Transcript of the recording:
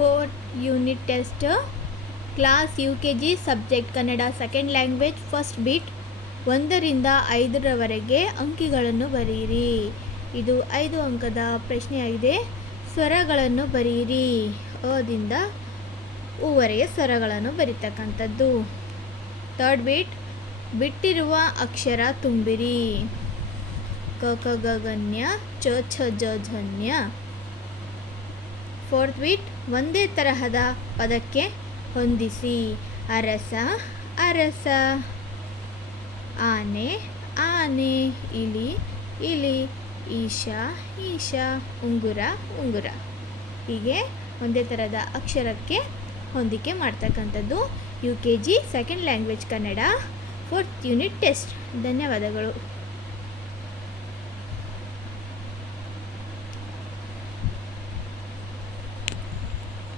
4th unit test class UKG subject Kannada second language first bit 1ರಿಂದ 5ರವರೆಗೆ ಅಂಕಿಗಳನ್ನು ಬರೆಯಿರಿ. ಇದು 5 ಅಂಕದ ಪ್ರಶ್ನೆಯಾಗಿದೆ. ಸ್ವರಗಳನ್ನು ಬರೆಯಿರಿ. ಅದಿಂದ ಉವರೆಗೆ ಸ್ವರಗಳನ್ನು ಬರೀತಕ್ಕಂಥದ್ದು. ಥರ್ಡ್ ಬಿಟ್ ಬಿಟ್ಟಿರುವ ಅಕ್ಷರ ತುಂಬಿರಿ. ಕ ಕ ಗ ಗನ್ಯ, ಚ ಛ ಜ ಝನ್ಯ. ಫೋರ್ತ್ ಬಿಟ್ ಒಂದೇ ತರಹದ ಪದಕ್ಕೆ ಹೊಂದಿಸಿ. ಅರಸ ಅರಸ, ಆನೆ ಆನೆ, ಇಲಿ ಇಲಿ, ಈಶಾ ಈಶಾ, ಉಂಗುರ ಉಂಗುರ. ಹೀಗೆ ಒಂದೇ ಥರದ ಅಕ್ಷರಕ್ಕೆ ಹೊಂದಿಕೆ ಮಾಡ್ತಕ್ಕಂಥದ್ದು UKG second language Kannada 4th unit test. ಧನ್ಯವಾದಗಳು.